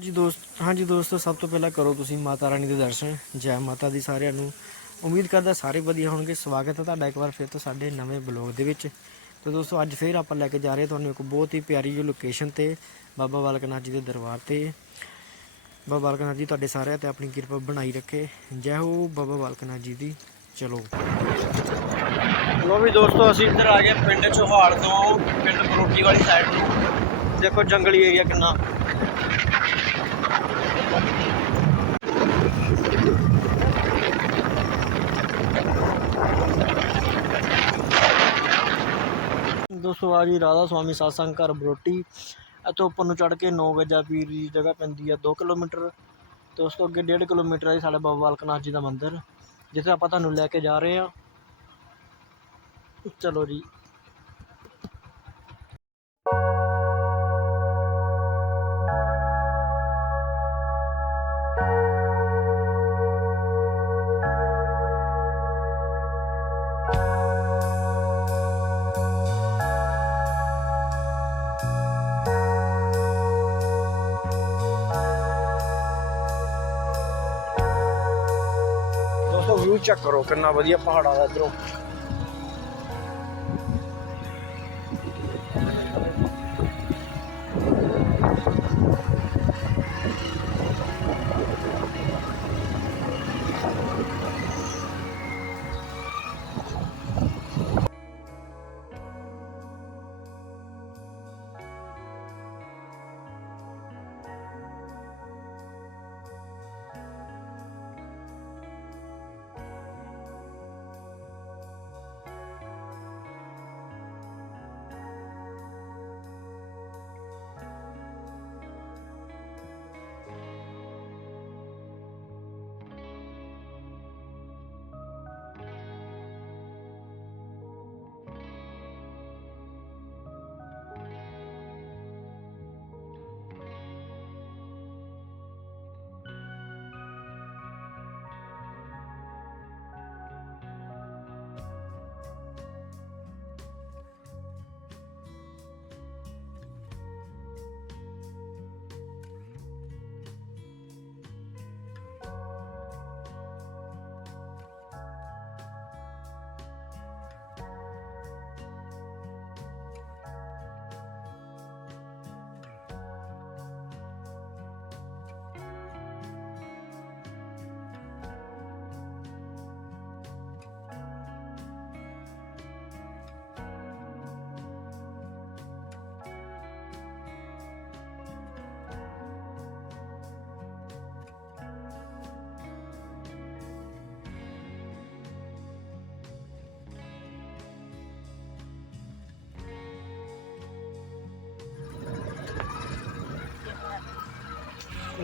ਜੀ ਦੋਸਤ, ਹਾਂਜੀ ਦੋਸਤੋ, ਸਭ ਤੋਂ ਪਹਿਲਾਂ ਕਰੋ ਤੁਸੀਂ ਮਾਤਾ ਰਾਣੀ ਦੇ ਦਰਸ਼ਨ। ਜੈ ਮਾਤਾ ਦੀ ਸਾਰਿਆਂ ਨੂੰ। ਉਮੀਦ ਕਰਦਾ ਸਾਰੇ ਵਧੀਆ ਹੋਣਗੇ। ਸਵਾਗਤ ਹੈ ਤੁਹਾਡਾ ਇੱਕ ਵਾਰ ਫਿਰ ਤੋਂ ਸਾਡੇ ਨਵੇਂ ਬਲੌਗ ਦੇ ਵਿੱਚ। ਤੇ ਦੋਸਤੋ, ਅੱਜ ਫਿਰ ਆਪਾਂ ਲੈ ਕੇ ਜਾ ਰਹੇ ਤੁਹਾਨੂੰ ਇੱਕ ਬਹੁਤ ਹੀ ਪਿਆਰੀ ਜਿਹੀ ਲੋਕੇਸ਼ਨ ਤੇ ਬਾਬਾ ਬਾਲਕ ਨਾਥ ਜੀ ਦੇ ਦਰਬਾਰ ਤੇ। ਬਾਬਾ ਬਾਲਕ ਨਾਥ ਜੀ, ਤੁਹਾਡੇ ਸਾਰਿਆਂ ਤੇ ਆਪਣੀ ਕਿਰਪਾ ਬਣਾਈ ਰੱਖੇ। ਜੈ ਹੋ ਬਾਬਾ ਬਾਲਕ ਨਾਥ ਜੀ ਦੀ। ਚਲੋ। ਲੋ ਵੀ ਦੋਸਤੋ, ਅਸੀਂ ਇੱਧਰ ਆ ਗਏ ਪਿੰਡ ਚੋਹਾਲ ਤੋਂ, ਪਿੰਡ ਬਰੋਟੀ ਵਾਲੀ ਸਾਈਡ ਨੂੰ। ਦੇਖੋ ਜੰਗਲੀ ਏਰੀਆ ਕਿੰਨਾ। ਦੋਸਤੋ, ਆ ਜੀ ਰਾਧਾ ਸਵਾਮੀ ਸਾਸੰਗ ਘਰ ਬਰੋਟੀ। ਇੱਥੋਂ ਉੱਪਰ ਨੂੰ ਚੜ ਕੇ 9 ਗਜਾ ਪੀਰ ਦੀ ਜਗ੍ਹਾ ਪੈਂਦੀ ਆ 2 ਕਿਲੋਮੀਟਰ। ਤੇ ਉਸ ਤੋਂ ਅੱਗੇ 1.5 ਕਿਲੋਮੀਟਰ ਆ ਜੀ ਸਾਡਾ ਬਾਬਾ ਬਾਲਕਨਾਥ ਜੀ ਦਾ ਮੰਦਿਰ, ਜਿੱਥੇ ਆਪਾਂ ਤੁਹਾਨੂੰ ਲੈ ਕੇ ਜਾ ਰਹੇ ਆ। ਚਲੋ ਜੀ। ਚੈੱਕ ਕਰੋ ਕਿੰਨਾ ਵਧੀਆ ਪਹਾੜਾਂ ਦਾ ਇਧਰੋਂ।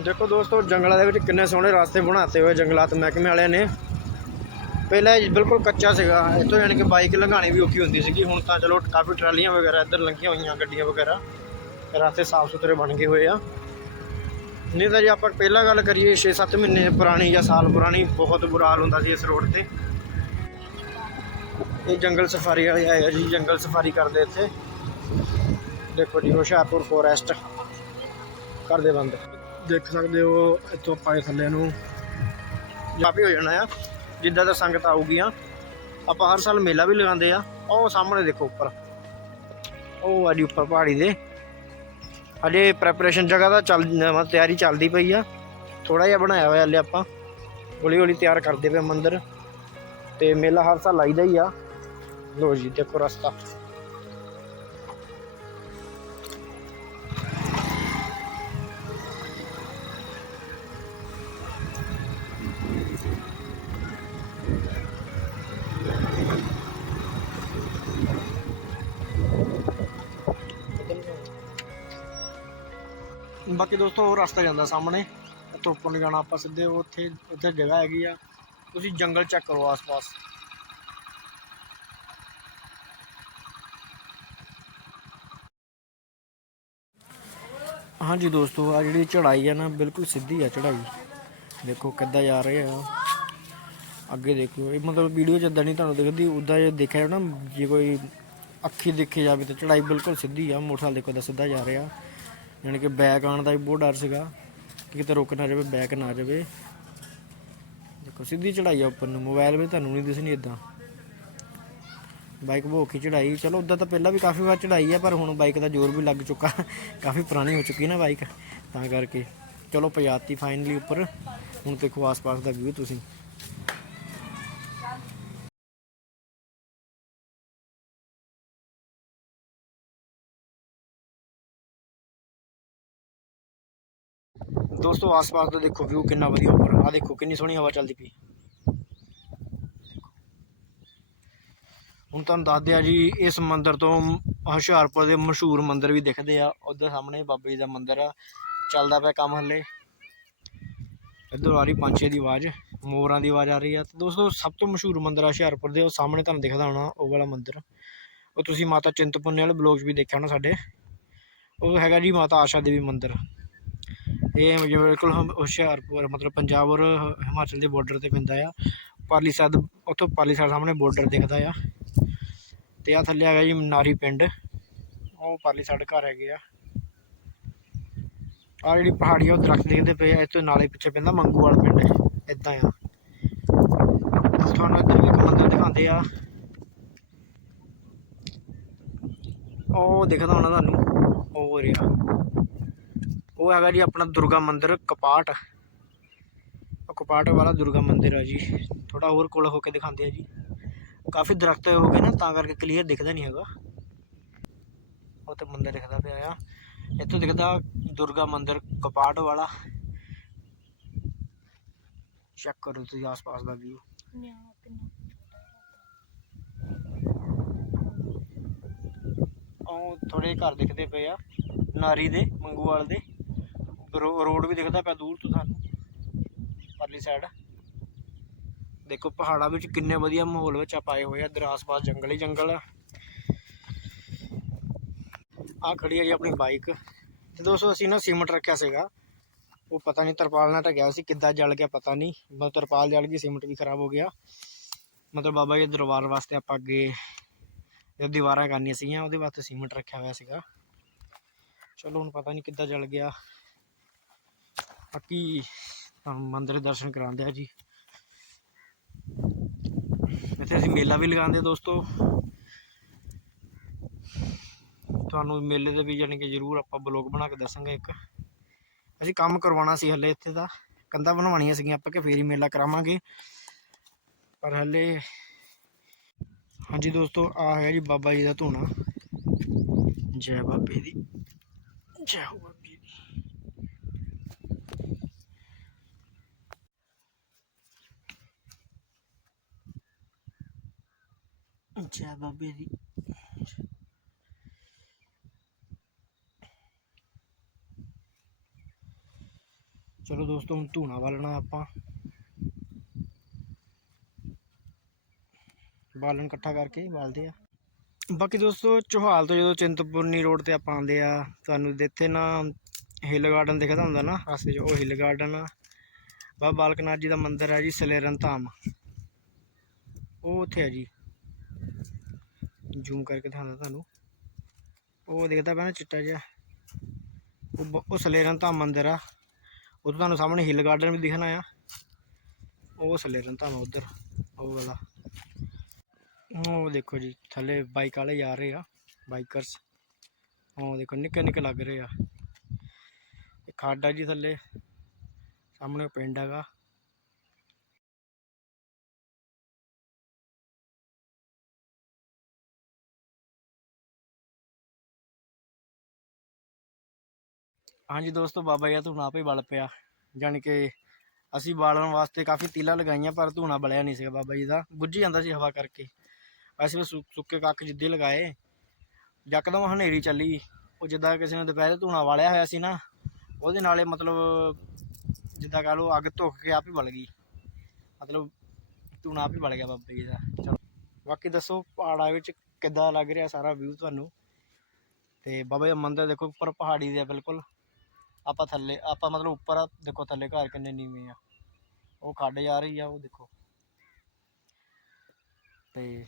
ਦੇਖੋ ਦੋਸਤੋ, ਜੰਗਲਾਂ ਦੇ ਵਿੱਚ ਕਿੰਨੇ ਸੋਹਣੇ ਰਸਤੇ ਬਣਾਤੇ ਹੋਏ ਜੰਗਲਾਤ ਮਹਿਕਮੇ ਵਾਲਿਆਂ ਨੇ। ਪਹਿਲਾਂ ਇਹ ਬਿਲਕੁਲ ਕੱਚਾ ਸੀਗਾ, ਇੱਥੋਂ ਯਾਨੀ ਕਿ ਬਾਈਕ ਲੰਘਾਣੀ ਵੀ ਔਖੀ ਹੁੰਦੀ ਸੀਗੀ। ਹੁਣ ਤਾਂ ਚਲੋ, ਕਾਫੀ ਟਰਾਲੀਆਂ ਵਗੈਰਾ ਇੱਧਰ ਲੰਘੀਆਂ ਹੋਈਆਂ, ਗੱਡੀਆਂ ਵਗੈਰਾ। ਰਸਤੇ ਸਾਫ਼ ਸੁਥਰੇ ਬਣ ਗਏ ਹੋਏ ਆ। ਨਹੀਂ ਤਾਂ ਜੇ ਆਪਾਂ ਪਹਿਲਾਂ ਗੱਲ ਕਰੀਏ 6-7 ਮਹੀਨੇ ਪੁਰਾਣੀ ਜਾਂ ਸਾਲ ਪੁਰਾਣੀ, ਬਹੁਤ ਬੁਰਾ ਹਾਲ ਹੁੰਦਾ ਸੀ ਇਸ ਰੋਡ ਤੇ। ਇਹ ਜੰਗਲ ਸਫਾਰੀ ਵਾਲੇ ਆਏ ਆ ਜੀ, ਜੰਗਲ ਸਫਾਰੀ ਕਰਦੇ ਇੱਥੇ। ਦੇਖੋ ਜੀ, ਹੁਸ਼ਿਆਰਪੁਰ ਫੋਰੈਸਟ ਕਰਦੇ ਬੰਦ। ਦੇਖ ਸਕਦੇ ਹੋ, ਇੱਥੋਂ ਪਾਏ ਥੱਲੇ ਨੂੰ। ਜਾਪੀ ਹੋ ਜਾਣਾ ਆ। ਜਿੱਦਾਂ ਦਾ ਸੰਗਤ ਆਊਗੀ ਆ। ਆਪਾਂ ਹਰ ਸਾਲ ਮੇਲਾ ਵੀ ਲਗਾਉਂਦੇ ਆ। ਉਹ ਸਾਹਮਣੇ ਦੇਖੋ ਉੱਪਰ। ਉਹ ਆ ਜੀ ਉੱਪਰ ਪਹਾੜੀ ਦੇ। ਅਜੇ ਪ੍ਰੈਪਰੇਸ਼ਨ ਜਗ੍ਹਾ ਦਾ ਚੱਲ, ਨਵਾਂ ਤਿਆਰੀ ਚੱਲਦੀ ਪਈ ਆ। ਥੋੜਾ ਜਿਹਾ ਬਣਾਇਆ ਹੋਇਆ ਹਲੇ ਆਪਾਂ। ਹੌਲੀ ਹੌਲੀ ਤਿਆਰ ਕਰਦੇ ਪਏ ਮੰਦਿਰ। ਤੇ ਮੇਲਾ ਹਰ ਸਾਲ ਲਾਈਦਾ ਹੀ ਆ। ਲੋ ਜੀ, ਦੇਖੋ ਰਸਤਾ। ਬਾਕੀ ਦੋਸਤੋ, ਉਹ ਰਸਤਾ ਜਾਂਦਾ ਸਾਹਮਣੇ। ਇੱਥੋਂ ਉੱਪਰ ਨੂੰ ਜਾਣਾ ਆਪਾਂ ਸਿੱਧੇ ਉੱਥੇ ਉੱਥੇ ਜਗ੍ਹਾ ਹੈਗੀ ਆ। ਤੁਸੀਂ ਜੰਗਲ ਚੈੱਕ ਕਰੋ ਆਸ-ਪਾਸ। ਹਾਂਜੀ ਦੋਸਤੋ ਆ ਜਿਹੜੀ ਚੜਾਈ ਆ ਨਾ, ਬਿਲਕੁਲ ਸਿੱਧੀ ਆ ਚੜਾਈ ਦੇਖੋ ਕਿੱਦਾਂ ਜਾ ਰਹੇ ਆ। ਅੱਗੇ ਦੇਖੋ ਇਹ ਮਤਲਬ ਵੀਡੀਓ ਜਿੱਦਾਂ ਨਹੀਂ ਤੁਹਾਨੂੰ ਦਿਖਦੀ ਉਦਾਂ ਜੇ ਦੇਖਿਆ ਜਾਵੇ ਨਾ, ਜੇ ਕੋਈ ਅੱਖੀ ਦੇਖੀ ਜਾਵੇ ਤਾਂ ਚੜਾਈ ਬਿਲਕੁਲ ਸਿੱਧੀ ਆ। ਮੋਟਰਸਾਈਕਲ ਦੇਖੋ ਦਾ ਸਿੱਧਾ ਜਾ ਰਿਹਾ। ਯਾਨੀ ਕਿ ਬੈਕ ਆਉਣ ਦਾ ਵੀ ਬਹੁਤ ਡਰ ਸੀਗਾ ਕਿ ਕਿਤੇ ਰੁਕ ਨਾ ਜਾਵੇ ਬੈਕ ਨਾ ਜਾਵੇ। ਦੇਖੋ, ਸਿੱਧੀ ਚੜਾਈ ਆ ਉੱਪਰ ਨੂੰ ਮੋਬਾਈਲ ਵਿੱਚ ਤੁਹਾਨੂੰ ਨਹੀਂ ਦਿਸਣੀ ਇਦਾਂ ਬਾਈਕ ਭੋਕੀ ਚੜਾਈ ਚਲੋ ਉਦਾਂ ਤਾਂ ਪਹਿਲਾਂ ਵੀ ਕਾਫੀ ਵਾਰ ਚੜਾਈ ਆ, ਪਰ ਹੁਣ ਬਾਈਕ ਦਾ ਜ਼ੋਰ ਵੀ ਲੱਗ ਚੁੱਕਾ, ਕਾਫੀ ਪੁਰਾਣੀ ਹੋ ਚੁੱਕੀ ਨਾ ਬਾਈਕ ਤਾਂ ਕਰਕੇ। ਚਲੋ, ਪਜਾਤੀ ਫਾਈਨਲੀ ਉੱਪਰ। ਹੁਣ ਦੇਖੋ ਆਸ-ਪਾਸ ਦਾ ਵਿਊ ਤੁਸੀਂ। ਦੋਸਤੋ, ਆਸ-ਪਾਸ ਦਾ ਦੇਖੋ ਵਿਊ ਕਿੰਨਾ ਵਧੀਆ ਉੱਪਰ। ਆ ਦੇਖੋ, ਕਿੰਨੀ ਸੋਹਣੀ ਹਵਾ ਚੱਲਦੀ ਪਈ। ਹੁਣ ਤੁਹਾਨੂੰ ਦੱਸਦੇ ਆ ਜੀ, ਇਸ ਮੰਦਿਰ ਤੋਂ ਹੁਸ਼ਿਆਰਪੁਰ ਦੇ ਮਸ਼ਹੂਰ ਮੰਦਿਰ ਵੀ ਦਿਖਦੇ ਆ। ਉਧਰ ਸਾਹਮਣੇ ਬਾਬਾ ਜੀ ਦਾ ਮੰਦਿਰ ਆ। ਚੱਲਦਾ ਪਿਆ ਕੰਮ ਹੱਲੇ। ਇੱਧਰ ਆ ਰਹੀ ਪੰਛੀ ਦੀ ਆਵਾਜ਼, ਮੋਰਾਂ ਦੀ ਆਵਾਜ਼ ਆ ਰਹੀ ਆ। ਤੇ ਦੋਸਤੋ, ਸਭ ਤੋਂ ਮਸ਼ਹੂਰ ਮੰਦਿਰ ਆ ਹੁਸ਼ਿਆਰਪੁਰ ਦੇ। ਉਹ ਸਾਹਮਣੇ ਤੁਹਾਨੂੰ ਦਿਖਦਾ ਹੋਣਾ, ਉਹ ਵਾਲਾ ਮੰਦਿਰ। ਉਹ ਤੁਸੀਂ ਮਾਤਾ ਚਿੰਤਪੁਰਨੀ ਵਾਲੇ ਬਲੌਗ ਵੀ ਦੇਖਿਆ ਹੋਣਾ ਸਾਡੇ। ਉਹ ਹੈਗਾ ਜੀ ਮਾਤਾ ਆਸ਼ਾ ਦੇਵੀ ਮੰਦਿਰ। ਇਹ ਬਿਲਕੁਲ ਹੁਸ਼ਿਆਰਪੁਰ, ਮਤਲਬ ਪੰਜਾਬ ਔਰ ਹਿਮਾਚਲ ਦੇ ਬਾਰਡਰ ਤੇ ਪੈਂਦਾ ਆ। ਪਾਲੀ ਸਾਧ ਉੱਥੋਂ ਪਾਲੀ ਸਾਧ ਸਾਹਮਣੇ ਬਾਰਡਰ ਦਿਖਦਾ ਆ। ਤੇ ਆ ਥੱਲੇ ਹੈਗਾ ਜੀ ਨਾਰੀ ਪਿੰਡ। ਉਹ ਪਾਲੀ ਸਾਈਡ ਘਰ ਹੈਗੇ ਆ। ਆ ਜਿਹੜੀ ਪਹਾੜੀ ਆ, ਉਹ ਦਰਖਤ ਦੇਖਦੇ ਪਏ ਆ, ਇੱਥੇ ਨਾਲੇ ਪਿੱਛੇ ਪੈਂਦਾ ਮੰਗੂਵਾਲ ਪਿੰਡ, ਇਦਾਂ ਆ। ਤੁਹਾਨੂੰ ਇੱਧਰ ਇੱਕ ਮੰਦਿਰ ਦਿਖਾਉਂਦੇ ਆ। ਉਹ ਦਿਖਦਾ ਹੋਣਾ ਤੁਹਾਨੂੰ, ਉਹ ਰਿਹਾ ਉਹ ਹੈਗਾ ਜੀ ਆਪਣਾ ਦੁਰਗਾ ਮੰਦਿਰ ਕਪਾਟ। ਉਹ ਕਪਾਟ ਵਾਲਾ ਦੁਰਗਾ ਮੰਦਿਰ ਆ ਜੀ। ਥੋੜਾ ਹੋਰ ਕੋਲ ਹੋ ਕੇ ਦਿਖਾਉਂਦੇ ਆ ਜੀ। ਕਾਫੀ ਦਰਖਤ ਹੋ ਗਏ ਨਾ ਤਾਂ ਕਰਕੇ ਕਲੀਅਰ ਦਿਖਦਾ ਨਹੀਂ ਹੈਗਾ। ਉਹ ਤੇ ਮੰਦਿਰ ਦਿਖਦਾ ਪਿਆ ਆ। ਇੱਥੋਂ ਦਿਖਦਾ ਦੁਰਗਾ ਮੰਦਿਰ ਕਪਾਟ ਵਾਲਾ। ਚੈੱਕ ਕਰੋ ਤੁਸੀਂ ਆਸ-ਪਾਸ ਦਾ ਵਿਊ ਨਿਆਣਾ ਕਿੰਨਾ ਉਹ ਥੋੜੇ ਘਰ ਦਿਖਦੇ ਪਏ ਆ। ਨਾਰੀ ਦੇ ਮੰਗੂਵਾਲ ਦੇ। ਰੋਡ ਵੀ ਦਿਖਦਾ ਪਿਆ ਦੂਰ ਤੋਂ ਸਾਨੂੰ। ਪਰਲੀ ਸਾਈਡ ਦੇਖੋ ਪਹਾੜਾਂ ਵਿੱਚ ਕਿੰਨੇ ਵਧੀਆ ਮਾਹੌਲ ਵਿੱਚ ਆਪਾਂ ਆਏ ਹੋਏ ਆ। ਇੱਧਰ ਆਸ-ਪਾਸ ਜੰਗਲ ਹੀ ਜੰਗਲ ਆ। ਆ ਖੜੀ ਹੈ ਜੀ ਆਪਣੀ ਬਾਈਕ ਤੇ ਦੋਸਤੋ ਅਸੀਂ ਨਾ ਸੀਮਟ ਰੱਖਿਆ ਸੀਗਾ। ਉਹ ਪਤਾ ਨਹੀਂ ਤਰਪਾਲ ਨਾਲ ਢਕਿਆ ਸੀ, ਕਿੱਦਾਂ ਜਲ ਗਿਆ ਪਤਾ ਨਹੀਂ। ਬਸ ਤਰਪਾਲ ਜਲ ਗਈ, ਸੀਮਟ ਵੀ ਖਰਾਬ ਹੋ ਗਿਆ। ਮਤਲਬ ਬਾਬਾ ਜੀ ਦੇ ਦਰਬਾਰ ਵਾਸਤੇ ਆਪਾਂ ਅੱਗੇ ਇਹ ਦੀਵਾਰਾਂ ਕਰਨੀਆਂ ਸੀਗੀਆਂ, ਉਹਦੇ ਵਾਸਤੇ ਸੀਮੈਂਟ ਰੱਖਿਆ ਹੋਇਆ ਸੀਗਾ। ਚਲੋ ਹੁਣ ਪਤਾ ਨਹੀਂ ਕਿੱਦਾਂ ਜਲ ਗਿਆ। ਬਾਕੀ ਤੁਹਾਨੂੰ ਮੰਦਿਰ ਦੇ ਦਰਸ਼ਨ ਕਰਾਉਂਦੇ ਆ ਜੀ। ਇੱਥੇ ਅਸੀਂ ਮੇਲਾ ਵੀ ਲਗਾਉਂਦੇ ਆ ਦੋਸਤੋ। ਤੁਹਾਨੂੰ ਮੇਲੇ ਦੇ ਵੀ ਜਾਣੀ ਕਿ ਜ਼ਰੂਰ ਆਪਾਂ ਬਲੌਗ ਬਣਾ ਕੇ ਦੱਸਾਂਗੇ ਇੱਕ। ਅਸੀਂ ਕੰਮ ਕਰਵਾਉਣਾ ਸੀ ਹੱਲੇ ਇੱਥੇ ਦਾ। ਕੰਧਾਂ ਬਣਵਾਉਣੀਆਂ ਸੀਗੀਆਂ ਆਪਾਂ ਕਿ ਫੇਰ ਹੀ ਮੇਲਾ ਕਰਾਵਾਂਗੇ। ਪਰ ਹੱਲੇ ਹਾਂਜੀ ਦੋਸਤੋ, ਆ ਹੈਗਾ ਜੀ ਬਾਬਾ ਜੀ ਦਾ ਧੂਣਾ। ਜੈ ਬਾਬੇ ਦੀ। ਜੈ ਹੋ ਬਾਬੇ ਦੀ ਜੈ ਬਾਬੇ ਦੀ ਚਲੋ ਦੋਸਤੋ ਹੁਣ ਧੂਣਾ ਬਾਲਣਾ ਆਪਾਂ ਬਾਲਣ ਇਕੱਠਾ ਕਰਕੇ ਬਾਲਦੇ ਆ ਬਾਕੀ ਦੋਸਤੋ ਚੋਹਾਲ ਤੋਂ ਜਦੋਂ ਚਿੰਤਪੁਰਨੀ ਰੋਡ ਤੇ ਆਪਾਂ ਆਉਂਦੇ ਆ ਤੁਹਾਨੂੰ ਇੱਥੇ ਨਾ ਹਿੱਲ ਗਾਰਡਨ ਦਿਖਦਾ ਹੁੰਦਾ ਨਾ ਰਸਤੇ 'ਚ ਉਹ ਹਿੱਲ ਗਾਰਡਨ ਆ ਬਾਬਾ ਬਾਲਕ ਨਾਥ ਜੀ ਦਾ ਮੰਦਿਰ ਹੈ ਜੀ ਸਲੇਰਨ ਧਾਮ ਉਹ ਉੱਥੇ ਹੈ ਜੀ ਜ਼ੂਮ ਕਰਕੇ ਦਿਖਾਉਂਦਾ ਤੁਹਾਨੂੰ। ਉਹ ਦਿਖਦਾ ਪਿਆ ਨਾ ਚਿੱਟਾ ਜਿਹਾ। ਉਹ ਬ- ਉਹ ਸਲੇਰਨ ਧਾਮ ਮੰਦਿਰ ਆ। ਉਹ ਤੁਹਾਨੂੰ ਸਾਹਮਣੇ ਹਿੱਲ ਗਾਰਡਨ ਵੀ ਦਿਖਣਾ ਆ। ਉਹ ਸਲੇਰਨ ਧਾਮ ਆ ਉੱਧਰ, ਉਹ ਵਾਲਾ। ਉਹ ਦੇਖੋ ਜੀ, ਥੱਲੇ ਬਾਈਕ ਵਾਲੇ ਜਾ ਰਹੇ ਆ, ਬਾਈਕਰਸ। ਉਹ ਦੇਖੋ, ਨਿੱਕੇ ਨਿੱਕੇ ਲੱਗ ਰਹੇ ਆ। ਇਹ ਖਾਡਾ ਜੀ ਥੱਲੇ। ਸਾਹਮਣੇ ਪਿੰਡ ਹੈਗਾ। ਹਾਂਜੀ ਦੋਸਤੋ, ਬਾਬਾ ਜੀ ਦਾ ਧੂਣਾ ਆਪੇ ਬਲ ਪਿਆ। ਜਾਣੀ ਕਿ ਅਸੀਂ ਬਾਲਣ ਵਾਸਤੇ ਕਾਫੀ ਤੀਲਾ ਲਗਾਈਆਂ, ਪਰ ਧੂਣਾ ਬਲਿਆ ਨਹੀਂ ਸੀਗਾ ਬਾਬਾ ਜੀ ਦਾ। ਬੁੱਝੀ ਜਾਂਦਾ ਸੀ ਹਵਾ ਕਰਕੇ। ਅਸੀਂ ਵੀ ਸੁੱਕੇ ਕੱਖ ਜਿੱਦੇ ਲਗਾਏ। ਯਕਦਮ ਹਨੇਰੀ ਚੱਲੀ। ਉਹ ਜਿੱਦਾਂ ਕਿਸੇ ਨੇ ਦੁਪਹਿਰੇ ਧੂਣਾ ਵਾਲਿਆ ਹੋਇਆ ਸੀ ਨਾ, ਉਹਦੇ ਨਾਲੇ ਮਤਲਬ ਜਿੱਦਾਂ ਕਹ ਲਓ, ਅੱਗ ਧੁੱਕ ਕੇ ਆਪ ਹੀ ਬਲ ਗਈ। ਮਤਲਬ ਧੂਣਾ ਆਪ ਹੀ ਬਲ ਗਿਆ ਬਾਬਾ ਜੀ ਦਾ। ਚਲੋ, ਬਾਕੀ ਦੱਸੋ, ਪਹਾੜਾਂ ਵਿੱਚ ਕਿੱਦਾਂ ਲੱਗ ਰਿਹਾ ਸਾਰਾ ਵਿਊ ਤੁਹਾਨੂੰ? ਤੇ ਬਾਬਾ ਜੀ ਦਾ ਮੰਦਿਰ ਦੇਖੋ, ਉੱਪਰ ਪਹਾੜੀ ਦੇ ਆ ਬਿਲਕੁਲ। ਆਪਾਂ ਥੱਲੇ, ਆਪਾਂ ਮਤਲਬ ਉੱਪਰ ਆ, ਦੇਖੋ ਥੱਲੇ ਘਰ ਕਿੰਨੇ ਨੀਵੇਂ ਆ। ਉਹ ਖੱਡ ਜਾ ਰਹੀ ਆ, ਉਹ ਦੇਖੋ। ਤੇ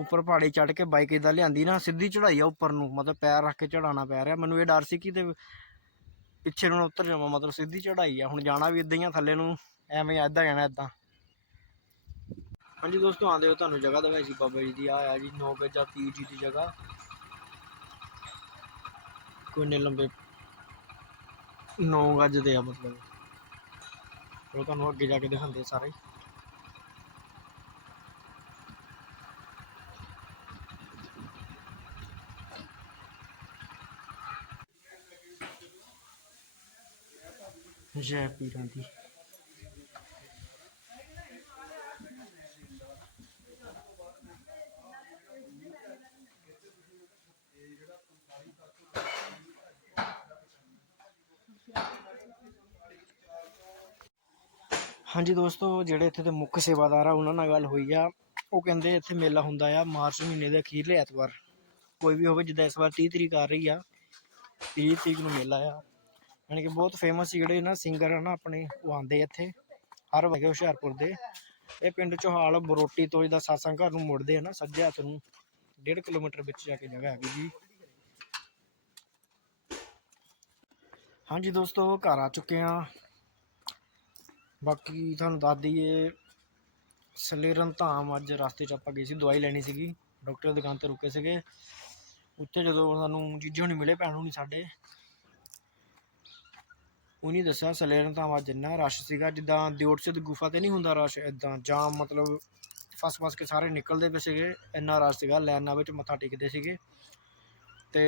ਉੱਪਰ ਪਹਾੜੀ ਚੜ੍ਹ ਕੇ ਬਾਈਕ ਇਦਾਂ ਲਿਆਂਦੀ ਨਾ, ਸਿੱਧੀ ਚੜਾਈ ਆ ਉੱਪਰ ਨੂੰ, ਮਤਲਬ ਪੈਰ ਰੱਖ ਕੇ ਚੜਾਉਣਾ ਪੈ ਰਿਹਾ। ਮੈਨੂੰ ਇਹ ਡਰ ਸੀ ਕਿ ਤੇ ਪਿੱਛੇ ਨੂੰ ਉਤਰ ਜਾਵਾਂ, ਮਤਲਬ ਸਿੱਧੀ ਚੜਾਈ ਆ। ਹੁਣ ਜਾਣਾ ਵੀ ਇਦਾਂ ਹੀ ਆ, ਥੱਲੇ ਨੂੰ ਐਵੇਂ ਐਦਾਂ ਜਾਣਾ ਏਦਾਂ। ਹਾਂਜੀ ਦੋਸਤੋ ਆਂਦੇ ਹੋ ਤੁਹਾਨੂੰ ਜਗ੍ਹਾ ਦਿਖਾਈ ਸੀ, ਬਾਬਾ ਜੀ ਦੀ। ਆ ਆ ਜੀ, ਨੌ ਗਜਾ ਪੀਰ ਜੀ ਦੀ ਜਗ੍ਹਾ। ਕੋਨੇ ਲੰਬੇ 9 ਗਜ ਦੇ ਆ ਮਤਲਬ ਉਹ ਤੁਹਾਨੂੰ ਅੱਗੇ ਜਾ ਕੇ ਦਿਖਾਉਂਦੇ ਸਾਰੇ ਹੀ। ਜੈ ਪੀਰਾਂ ਦੀ ਹਾਂਜੀ ਦੋਸਤੋ, ਜਿਹੜੇ ਇੱਥੇ ਦੇ ਮੁੱਖ ਸੇਵਾਦਾਰ ਆ, ਉਹਨਾਂ ਨਾਲ ਗੱਲ ਹੋਈ ਆ। ਉਹ ਕਹਿੰਦੇ ਇੱਥੇ ਮੇਲਾ ਹੁੰਦਾ ਆ ਮਾਰਚ ਮਹੀਨੇ ਦੇ ਅਖੀਰਲੇ ਐਤਵਾਰ। ਕੋਈ ਵੀ ਹੋਵੇ, ਜਿੱਦਾਂ ਇਸ ਵਾਰ 30 ਤਰੀਕ ਆ ਰਹੀ ਆ 30 ਤਰੀਕ ਨੂੰ ਮੇਲਾ ਆ। ਯਾਨੀ ਕਿ ਬਹੁਤ ਫੇਮਸ ਜਿਹੜੇ ਨਾ ਸਿੰਗਰ ਆ ਨਾ ਆਪਣੇ, ਉਹ ਆਉਂਦੇ ਇੱਥੇ। ਹਰ ਵਗੇ ਹੁਸ਼ਿਆਰਪੁਰ ਦੇ। ਇਹ ਪਿੰਡ ਚੋਹਾਲ ਬਰੋਟੀ ਤੋਂ ਜਿਹਦਾ ਸਾਸਾਂ ਘਰ ਨੂੰ ਮੁੜਦੇ ਆ ਨਾ, ਸੱਜੇ ਹੱਥ ਨੂੰ 1.5 ਕਿਲੋਮੀਟਰ ਵਿੱਚ ਜਾ ਕੇ ਜਗ੍ਹਾ ਹੈਗੀ ਜੀ। ਹਾਂਜੀ ਦੋਸਤੋ, ਘਰ ਆ ਚੁੱਕੇ ਆ। ਬਾਕੀ ਤੁਹਾਨੂੰ ਦੱਸ ਦਈਏ ਸਲੇਰਨ ਧਾਮ ਅੱਜ ਰਸਤੇ 'ਚ ਆਪਾਂ ਗਏ ਸੀ, ਦਵਾਈ ਲੈਣੀ ਸੀਗੀ। ਡਾਕਟਰ ਦੀ ਦੁਕਾਨ ਤੇ ਰੁਕੇ ਸੀਗੇ। ਉੱਥੇ ਜਦੋਂ ਸਾਨੂੰ ਜੀਜੇ ਹੁਣੀ ਮਿਲੇ, ਭੈਣ ਹੁਣੀ ਸਾਡੇ। ਉਹਨੇ ਦੱਸਿਆ ਸਲੇਰਨ ਧਾਮ ਅੱਜ ਇੰਨਾ ਰਸ਼ ਸੀਗਾ, ਜਿੱਦਾਂ ਦਿਓਟਸੇ ਦੀ ਗੁਫਾ ਤੇ ਨਹੀਂ ਹੁੰਦਾ ਰਸ਼ ਇਦਾਂ ਜਾਮ ਮਤਲਬ ਫਸ ਫਸ ਕੇ ਸਾਰੇ ਨਿਕਲਦੇ ਪਏ ਸੀਗੇ, ਇੰਨਾ ਰਸ਼ ਸੀਗਾ, ਲਾਈਨਾਂ ਵਿੱਚ ਮੱਥਾ ਟੇਕਦੇ ਸੀਗੇ। ਤੇ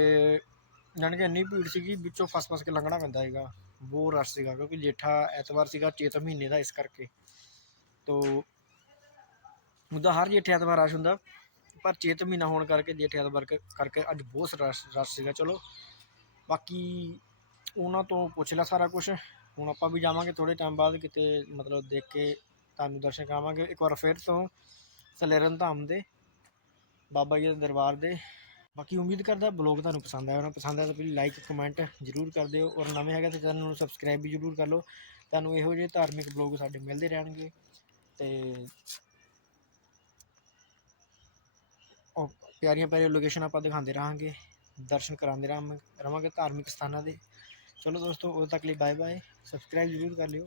ਜਾਣੀ ਕਿ ਇੰਨੀ ਭੀੜ ਸੀਗੀ, ਵਿੱਚੋਂ ਫਸ ਫਸ ਕੇ ਲੰਘਣਾ ਪੈਂਦਾ ਸੀਗਾ। ਬਹੁਤ ਰਸ਼ ਸੀਗਾ, ਕਿਉਂਕਿ ਜੇਠਾ ਐਤਵਾਰ ਸੀਗਾ, ਚੇਤ ਮਹੀਨੇ ਦਾ ਇਸ ਕਰਕੇ। ਤੋ ਉਹਦਾ ਹਰ ਜੇਠੇ ਐਤਵਾਰ ਰਸ਼ ਹੁੰਦਾ, ਪਰ ਚੇਤ ਮਹੀਨਾ ਹੋਣ ਕਰਕੇ ਜੇਠੇ ਐਤਵਾਰ ਕ- ਕਰਕੇ ਅੱਜ ਬਹੁਤ ਰਸ਼ ਰਸ਼ ਸੀਗਾ। ਚਲੋ, ਬਾਕੀ ਉਹਨਾਂ ਤੋਂ ਪੁੱਛ ਲਿਆ ਸਾਰਾ ਕੁਝ ਹੁਣ ਆਪਾਂ ਵੀ ਜਾਵਾਂਗੇ ਥੋੜੇ ਟਾਈਮ ਬਾਅਦ, ਕਿਤੇ ਮਤਲਬ ਦੇਖ ਕੇ ਤੁਹਾਨੂੰ ਦਰਸ਼ਨ ਕਰਾਵਾਂਗੇ। ਇੱਕ ਵਾਰ ਫਿਰ ਤੋਂ ਸਲੇਰਨ ਧਾਮ ਦੇ, ਬਾਬਾ ਜੀ ਦੇ ਦਰਬਾਰ ਦੇ। ਬਾਕੀ ਉਮੀਦ ਕਰਦਾ ਬਲੌਗ ਤੁਹਾਨੂੰ ਪਸੰਦ ਆਇਆ ਹੋਣਾ। ਪਸੰਦ ਆਇਆ ਤਾਂ ਪਲੀਜ਼ ਲਾਈਕ ਕਮੈਂਟ ਜ਼ਰੂਰ ਕਰ ਦਿਓ ਔਰ ਨਵੇਂ ਹੈਗਾ ਤਾਂ ਚੈਨਲ ਨੂੰ ਸਬਸਕ੍ਰਾਈਬ ਵੀ ਜ਼ਰੂਰ ਕਰ ਲਓ। ਤੁਹਾਨੂੰ ਇਹੋ ਜਿਹੇ ਧਾਰਮਿਕ ਬਲੌਗ ਸਾਡੇ ਮਿਲਦੇ ਰਹਿਣਗੇ। ਤੇ ਉਹ ਪਿਆਰੀਆਂ ਪਿਆਰੀਆਂ ਲੋਕੇਸ਼ਨ ਆਪਾਂ ਦਿਖਾਉਂਦੇ ਰਹਾਂਗੇ। ਦਰਸ਼ਨ ਕਰਾਉਂਦੇ ਰਹਾਂਗੇ ਰਹਾਂਗੇ ਧਾਰਮਿਕ ਸਥਾਨਾਂ ਦੇ। ਚਲੋ ਦੋਸਤੋ, ਉਦੋਂ ਤੱਕ ਲਈ ਬਾਏ ਬਾਏ ਸਬਸਕ੍ਰਾਈਬ ਜ਼ਰੂਰ ਕਰ ਲਿਓ।